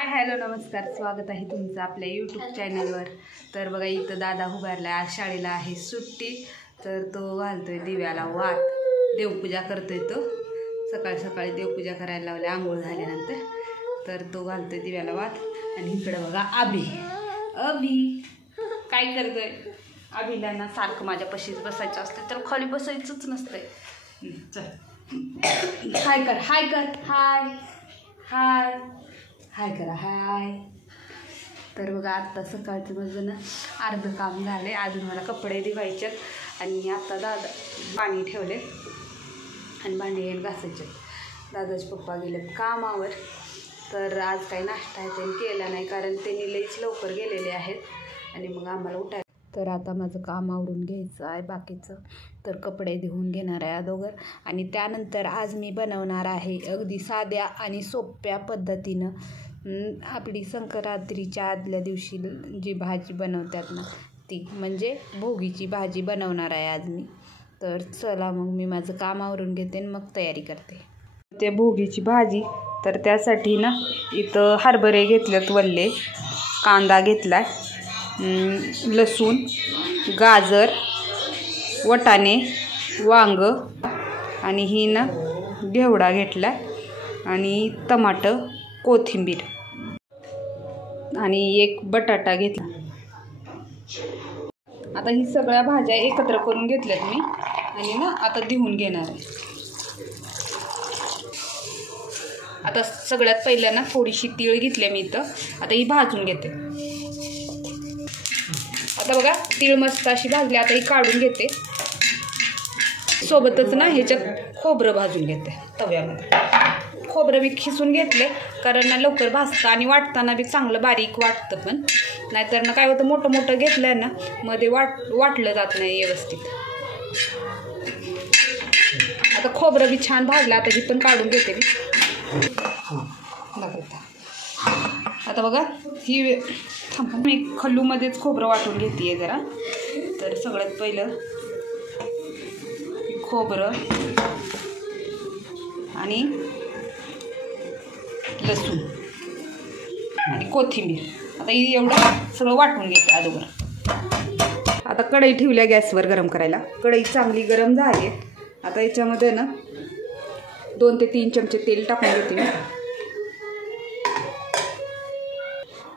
Hello नमस्कार, स्वागत आहे तुमचं आपल्या यूट्यूब चॅनलवर। तर बघा इथं दादा उभारला, आज शाळेला आहे सुट्टी, तर तो घालतोय दिव्याला वात, देवपूजा करतोय। तो सकाळी सकाळी देवपूजा करायला लावली आंघोळ झाल्यानंतर, तर तो घालतोय दिव्याला वात। आणि इकडे बघा अभि काय करतोय। अभिला ना सारखं माझ्यापाशीच बसायचं असतं, तर खाली बसायचंच नसतंय। चल हाय कर, हाय कर, हाय हाय हाय करा, हाय। तर बघा आत्ता सकाळचं माझं ना अर्धं काम झाले, अजून मला कपडे धुवायचे आणि आता दादा पाणी ठेवले आणि भांडी घासायचे। दादाचे पप्पा गेलेत कामावर, तर आज काही नाश्ता त्यांनी केला नाही, कारण त्यांनी लईच लवकर गेलेले आहेत आणि मग आम्हाला उठायला। तर आता माझं काम आवरून घ्यायचं आहे बाकीचं, तर कपडे धुवून घेणार आहे अगोदर आणि त्यानंतर आज मी बनवणार आहे अगदी साध्या आणि सोप्या पद्धतीनं आपली संक्रांतीच्या आदल्या दिवशी जी भाजी बनवतात ना, ती म्हणजे भोगीची भाजी बनवणार आहे आज मी। तर चला मग मी माझं काम आवरून घेते आणि मग तयारी करते ते भोगीची भाजी। तर त्यासाठी ना इथं हरभरे घेतलेत वल्ले, कांदा घेतला, लसूण, गाजर, वटाणे, वांग आणि ही ना घेवडा घेतला आणि टमाटर, कोथिंबीर आणि एक बटाटा घेतला। आता ही सगळ्या भाज्या एकत्र करून घेतल्यात मी आणि ना आता धुवून घेणार आहे। आता सगळ्यात पहिल्या ना थोडीशी तीळ घेतली मी इथं, आता ही भाजून घेते। आता बघा तीळ मस्त अशी भाजली, आता ही काढून घेते। सोबतच ना ह्याच्यात खोबरं भाजून घेते तव्यामध्ये। खोबरं मी खिसून घेतले, कारण ना लवकर भाजतं आणि वाटताना बी चांगलं बारीक वाटतं, पण नाहीतर ना काय होतं मोठं मोठं घेतलं ना मध्ये वाटलं जात नाही व्यवस्थित। आता खोबरं बी छान भाजलं, आता ही पण काढून घेते मी। आता बघा ही मी खल्लूमध्येच खोबरं वाटून घेते जरा। तर सगळ्यात पहिलं खोबरं आणि लसूण आणि कोथिंबीर, आता ही एवढं सगळं वाटून घेते अगोदर। आता कढई ठेवल्या गॅसवर गरम करायला, कढई चांगली गरम झाली। आता याच्यामध्ये ना 2 ते 3 चमचे तेल टाकून घेते मी।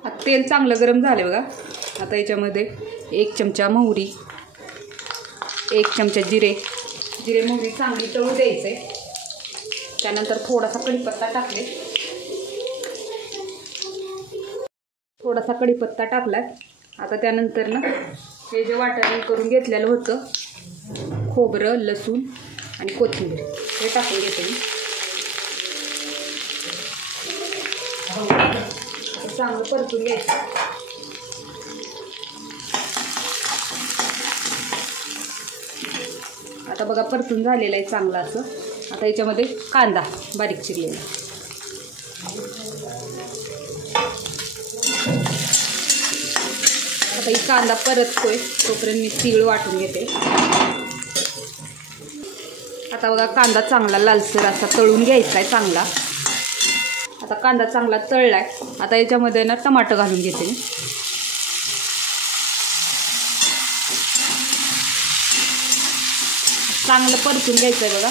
आता तेल चांगलं गरम झाले बघा। आता याच्यामध्ये 1 चमचा मोहरी, 1 चमचा जिरे मोहरी चांगली तळू द्यायचे। त्यानंतर थोडासा कढीपत्ता टाकले, थोडासा कढीपत्ता टाकलाय। आता त्यानंतर ना हे जे वाटण करून घेतलेलं होतं खोबरं, लसूण आणि कोथिंबीर हे टाकून घेते मी। चांगलं परतून घ्यायचं। आता बघा परतून झालेलं आहे चांगलं असं। आता याच्यामध्ये कांदा बारीक चिरलेला, आता ही कांदा परततोय तोपर्यंत मी तीळ वाटून घेते। आता बघा कांदा चांगला लालसर असा तळून घ्यायचा आहे चांगला। आता कांदा चांगला तळलाय, आता याच्यामध्ये ना टमाटर घालून घेते मी। चांगलं परतून घ्यायचं आहे बघा,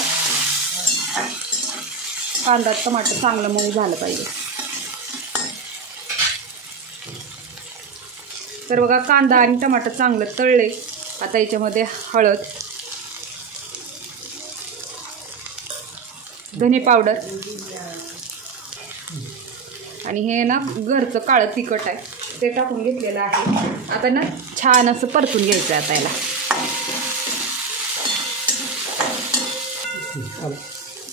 कांदा टमाटर चांगलं मऊ झालं पाहिजे। तर बघा कांदा आणि टमाटर चांगलं तळले। आता याच्यामध्ये हळद, धने पावडर आणि हे ना घरचं काळं तिखट आहे ते टाकून घेतलेलं आहे। आता ना छान असं परतून घ्यायचं आहे आता याला।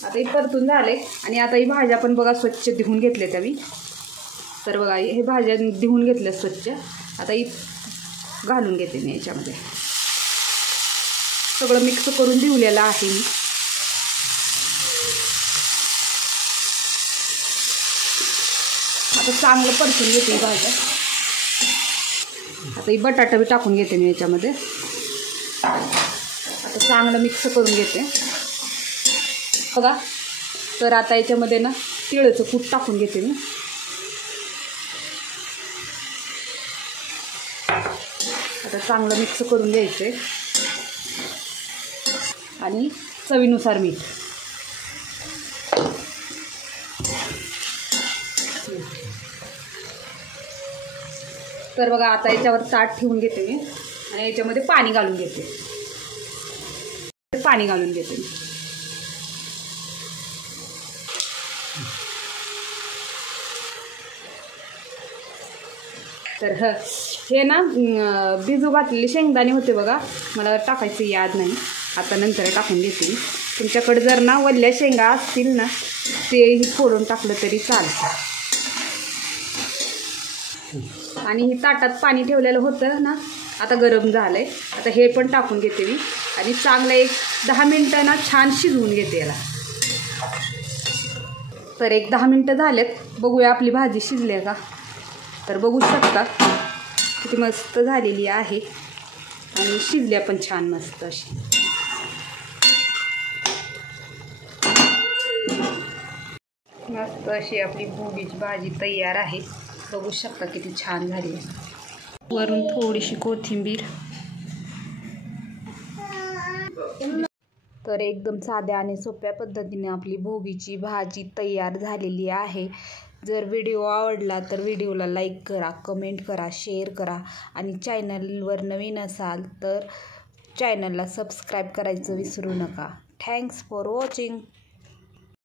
आता ही परतून झाले आणि आता ही भाज्या पण बघा स्वच्छ धुवून घेतल्या त्या मी। तर बघा हे भाज्या धुवून घेतल्या स्वच्छ, आता ही घालून घेते मी याच्यामध्ये। सगळं मिक्स करून धुवलेलं आहे मी। आता चांगलं परतून घेते ही भाज्या। आता ही बटाटा बी टाकून घेते मी याच्यामध्ये। आता चांगलं मिक्स करून घेते बघा। तर आता याच्यामध्ये ना तिळाचं कूट टाकून घेते मी। आता चांगलं मिक्स करून घ्यायचं आहे आणि चवीनुसार मीठ. तर बघा आता याच्यावर ताट ठेवून घेते मी आणि याच्यामध्ये पाणी घालून घेते. पाणी घालून घेते मी. तर हे ना भिजू घातलेले शेंगदाणे होते बघा, मला टाकायचं याद नाही, आता नंतर टाकून घेते. तुमच्याकडे जर ना वल्ल्या शेंगा असतील ना तेही फोडून टाकलं तरी चालतं. आणि ही ताटात पाणी ठेवलेलं होतं ना आता गरम झालं आहे. आता हे पण टाकून घेते मी आणि चांगलं एक 10 मिनटं ना छान शिजवून घेते याला. तर एक 10 मिनटं झालेत, बघूया आपली भाजी शिजली आहे का. तर बघू शकता किती मस्त झालेली आहे आणि शिजल्या पण छान मस्त अशी. मस्त अशी आपली भोगीची भाजी तयार आहे. बघू शकता किती छान झाली. वरून थोडीशी कोथिंबीर. तर एकदम साध्या आणि सोप्या पद्धतीने आपली भोगीची भाजी तयार झालेली आहे. जर व्हिडिओ आवडला तर व्हिडिओला लाईक करा, कमेंट करा, शेअर करा आणि चॅनलवर नवीन असाल तर चॅनलला सबस्क्राईब करायचं विसरू नका. Thanks for watching.